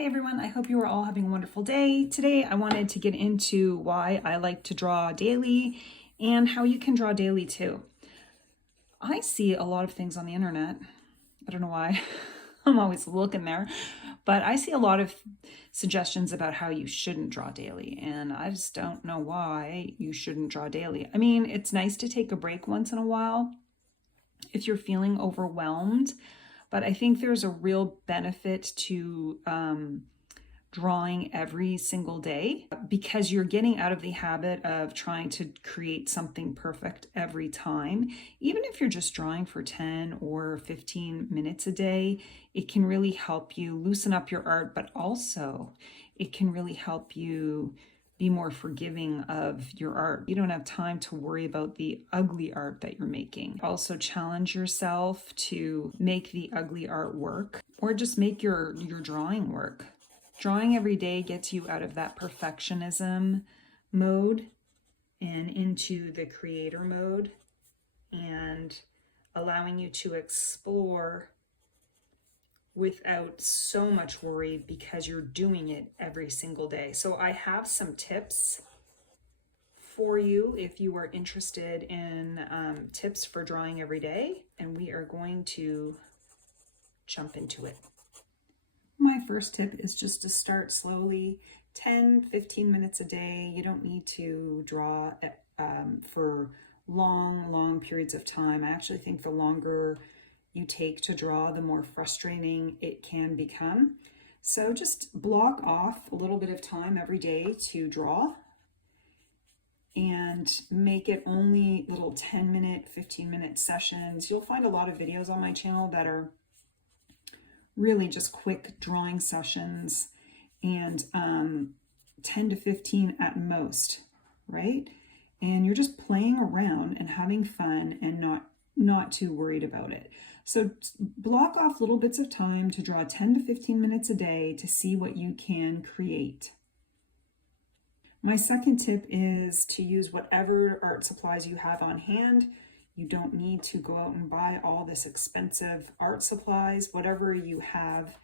Hey everyone, I hope you are all having a wonderful day. Today I wanted to get into why I like to draw daily and how you can draw daily too. I see a lot of things on the internet. I don't know why. I'm always looking there, but I see a lot of suggestions about how you shouldn't draw daily, and I just don't know why you shouldn't draw daily. I mean, it's nice to take a break once in a while if you're feeling overwhelmed, but I think there's a real benefit to drawing every single day because you're getting out of the habit of trying to create something perfect every time. Even if you're just drawing for 10 or 15 minutes a day, it can really help you loosen up your art, but also it can really help you be more forgiving of your art. You don't have time to worry about the ugly art that you're making. Also challenge yourself to make the ugly art work or just make your drawing work. Drawing every day gets you out of that perfectionism mode and into the creator mode and allowing you to explore without so much worry because you're doing it every single day. So I have some tips for you if you are interested in tips for drawing every day, and we are going to jump into it. My first tip is just to start slowly, 10-15 minutes a day. You don't need to draw for long periods of time. I actually think the longer you take to draw, the more frustrating it can become. So just block off a little bit of time every day to draw and make it only little 10-minute, 15-minute sessions. You'll find a lot of videos on my channel that are really just quick drawing sessions and 10 to 15 at most, right? And you're just playing around and having fun and not too worried about it. So block off little bits of time to draw 10 to 15 minutes a day to see what you can create. My second tip is to use whatever art supplies you have on hand. You don't need to go out and buy all this expensive art supplies. Whatever you have,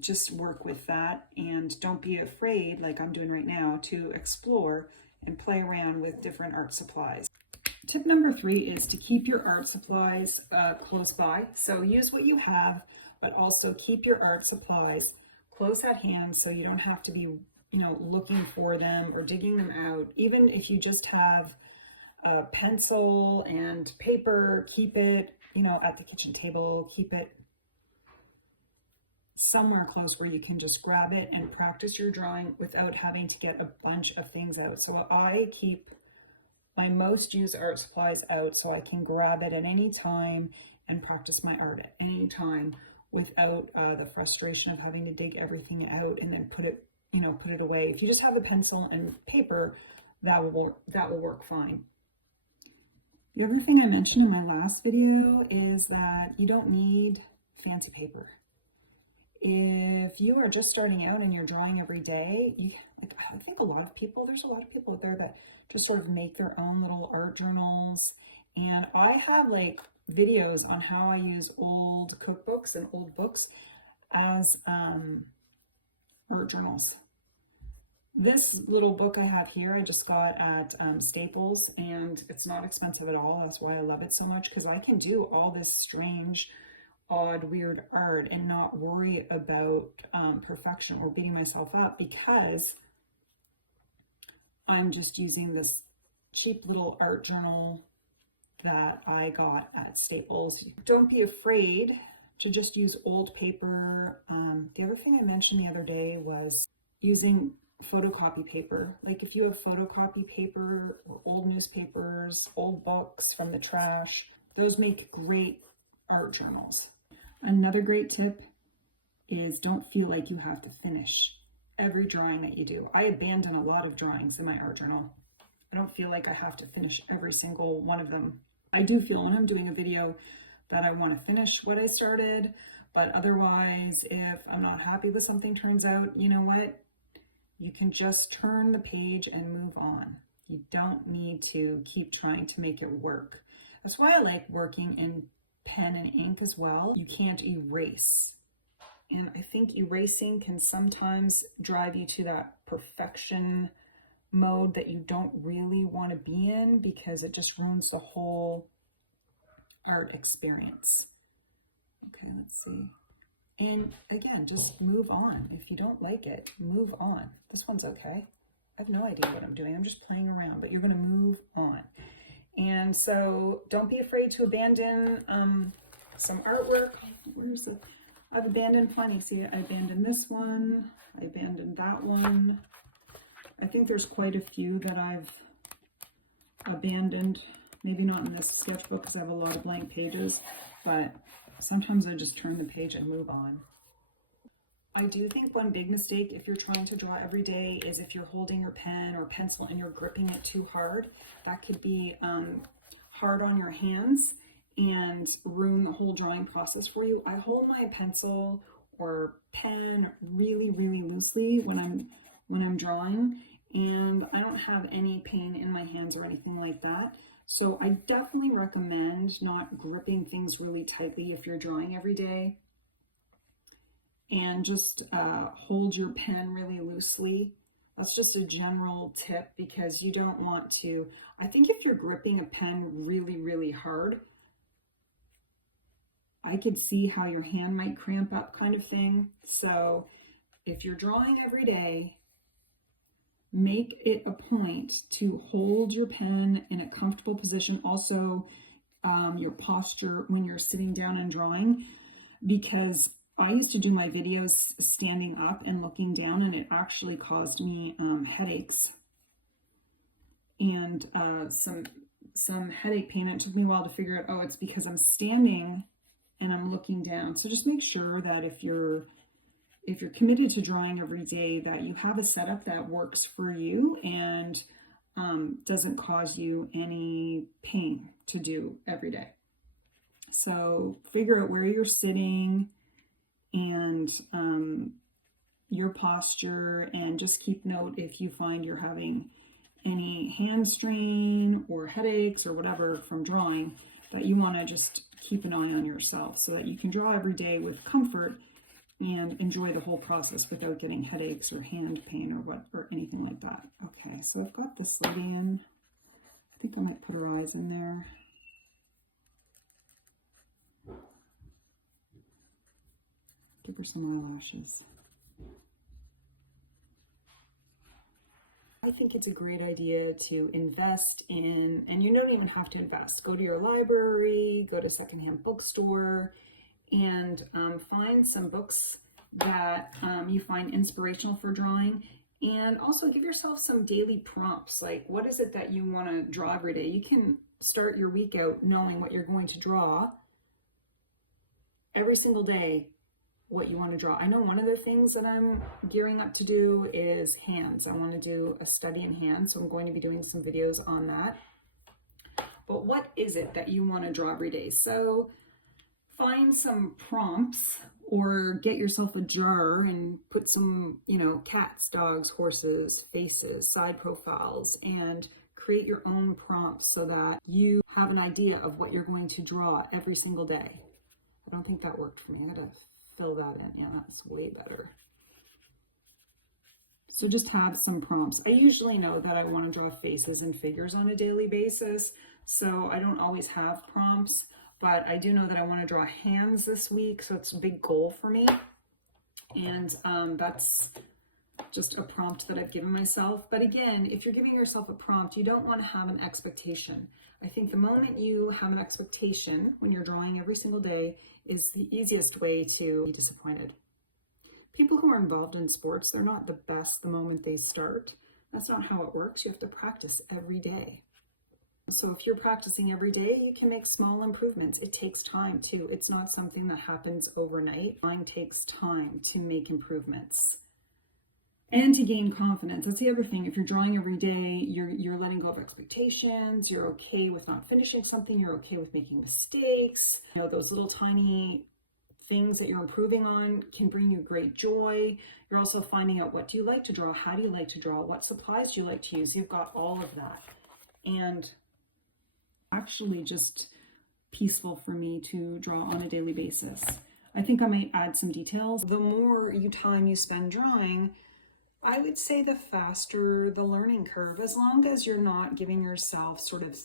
just work with that, and don't be afraid, like I'm doing right now, to explore and play around with different art supplies. Tip number 3 is to keep your art supplies close by. So use what you have, but also keep your art supplies close at hand so you don't have to be, looking for them or digging them out. Even if you just have a pencil and paper, keep it, at the kitchen table, keep it somewhere close where you can just grab it and practice your drawing without having to get a bunch of things out. So I keep my most used art supplies out so I can grab it at any time and practice my art at any time without the frustration of having to dig everything out and then put it away. If you just have a pencil and paper, that will work fine. The other thing I mentioned in my last video is that you don't need fancy paper. If you are just starting out and you're drawing every day, I think there's a lot of people out there that just sort of make their own little art journals. And I have videos on how I use old cookbooks and old books as art journals. This little book I have here, I just got at Staples, and it's not expensive at all. That's why I love it so much, because I can do all this strange, odd, weird art and not worry about perfection or beating myself up, because I'm just using this cheap little art journal that I got at Staples. Don't be afraid to just use old paper. The other thing I mentioned the other day was using photocopy paper. Like if you have photocopy paper or old newspapers, old books from the trash, those make great art journals. Another great tip is don't feel like you have to finish every drawing that you do. I abandon a lot of drawings in my art journal. I don't feel like I have to finish every single one of them. I do feel when I'm doing a video that I want to finish what I started, but otherwise, if I'm not happy with something turns out, you know what? You can just turn the page and move on. You don't need to keep trying to make it work. That's why I like working in pen and ink as well. You can't erase And I think erasing can sometimes drive you to that perfection mode that you don't really want to be in, because it just ruins the whole art experience. Okay, let's see. And again, just move on. If you don't like it, move on. This one's okay. I have no idea what I'm doing. I'm just playing around, but you're going to move on. And so don't be afraid to abandon some artwork. Where's the... I've abandoned plenty. See, I abandoned this one. I abandoned that one. I think there's quite a few that I've abandoned. Maybe not in this sketchbook because I have a lot of blank pages, but sometimes I just turn the page and move on. I do think one big mistake if you're trying to draw every day is if you're holding your pen or pencil and you're gripping it too hard. That could be hard on your hands and ruin the whole drawing process for you. I hold my pencil or pen really, really loosely when I'm drawing, and I don't have any pain in my hands or anything like that. So I definitely recommend not gripping things really tightly if you're drawing every day, and just hold your pen really loosely. That's just a general tip, because you don't want to, I think if you're gripping a pen really, really hard, I could see how your hand might cramp up, kind of thing. So if you're drawing every day, make it a point to hold your pen in a comfortable position. Also, your posture when you're sitting down and drawing, because I used to do my videos standing up and looking down, and it actually caused me headaches and some headache pain. It took me a while to figure out, oh, it's because I'm standing and I'm looking down. So just make sure that if you're committed to drawing every day, that you have a setup that works for you and doesn't cause you any pain to do every day. So figure out where you're sitting and your posture, and just keep note if you find you're having any hand strain or headaches or whatever from drawing, that you want to just keep an eye on yourself so that you can draw every day with comfort and enjoy the whole process without getting headaches or hand pain or anything like that. Okay, so I've got this lady in. I think I might put her eyes in there. Give her some eyelashes. I think it's a great idea to invest in, and you don't even have to invest. Go to your library, go to a secondhand bookstore, and find some books that you find inspirational for drawing. And also give yourself some daily prompts. Like, what is it that you want to draw every day? You can start your week out knowing what you're going to draw every single day, what you want to draw. I know one of the things that I'm gearing up to do is hands. I want to do a study in hands, so I'm going to be doing some videos on that. But what is it that you want to draw every day? So find some prompts, or get yourself a jar and put some, cats, dogs, horses, faces, side profiles, and create your own prompts so that you have an idea of what you're going to draw every single day. I don't think that worked for me. I gotta fill that in. Yeah, that's way better. So just have some prompts. I usually know that I want to draw faces and figures on a daily basis, so I don't always have prompts, but I do know that I want to draw hands this week, so it's a big goal for me. And that's just a prompt that I've given myself. But again, if you're giving yourself a prompt, you don't want to have an expectation. I think the moment you have an expectation when you're drawing every single day is the easiest way to be disappointed. People who are involved in sports, they're not the best the moment they start. That's not how it works. You have to practice every day. So if you're practicing every day, you can make small improvements. It takes time too. It's not something that happens overnight. Drawing takes time to make improvements and to gain confidence. That's the other thing. If you're drawing every day, you're letting go of expectations. You're okay with not finishing something. You're okay with making mistakes. Those little tiny things that you're improving on can bring you great joy. You're also finding out, what do you like to draw? How do you like to draw? What supplies do you like to use? You've got all of that. And actually just peaceful for me to draw on a daily basis. I think I might add some details. The more time you spend drawing, I would say the faster the learning curve, as long as you're not giving yourself sort of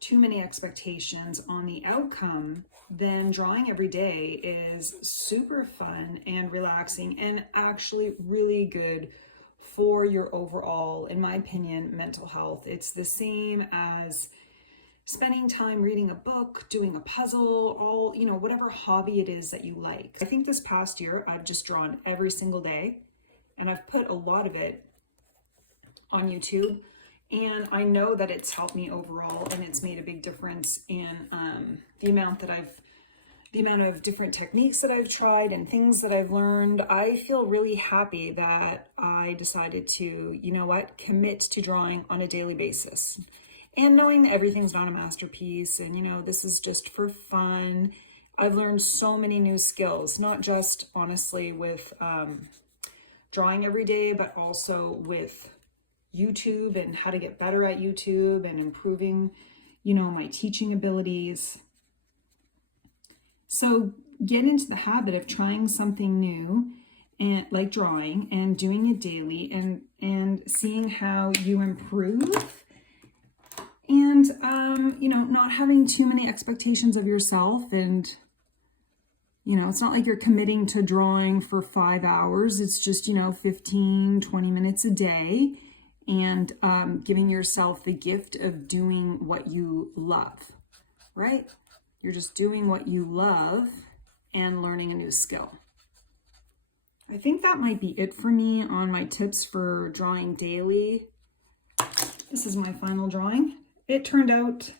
too many expectations on the outcome. Then drawing every day is super fun and relaxing and actually really good for your overall, in my opinion, mental health. It's the same as spending time reading a book, doing a puzzle, all, whatever hobby it is that you like. I think this past year I've just drawn every single day, and I've put a lot of it on YouTube, and I know that it's helped me overall, and it's made a big difference in the amount of different techniques that I've tried and things that I've learned. I feel really happy that I decided to, commit to drawing on a daily basis. And knowing that everything's not a masterpiece, and this is just for fun. I've learned so many new skills, not just honestly with drawing every day, but also with YouTube and how to get better at YouTube and improving, my teaching abilities. So get into the habit of trying something new, and like drawing, and doing it daily, and seeing how you improve. And, not having too many expectations of yourself. And, it's not like you're committing to drawing for 5 hours. It's just, 15, 20 minutes a day, and giving yourself the gift of doing what you love, right? You're just doing what you love and learning a new skill. I think that might be it for me on my tips for drawing daily. This is my final drawing. It turned out,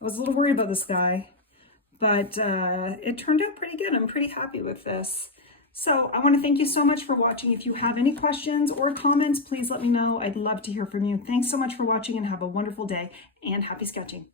I was a little worried about this guy, but it turned out pretty good. I'm pretty happy with this. So I want to thank you so much for watching. If you have any questions or comments, please let me know. I'd love to hear from you. Thanks so much for watching, and have a wonderful day, and happy sketching.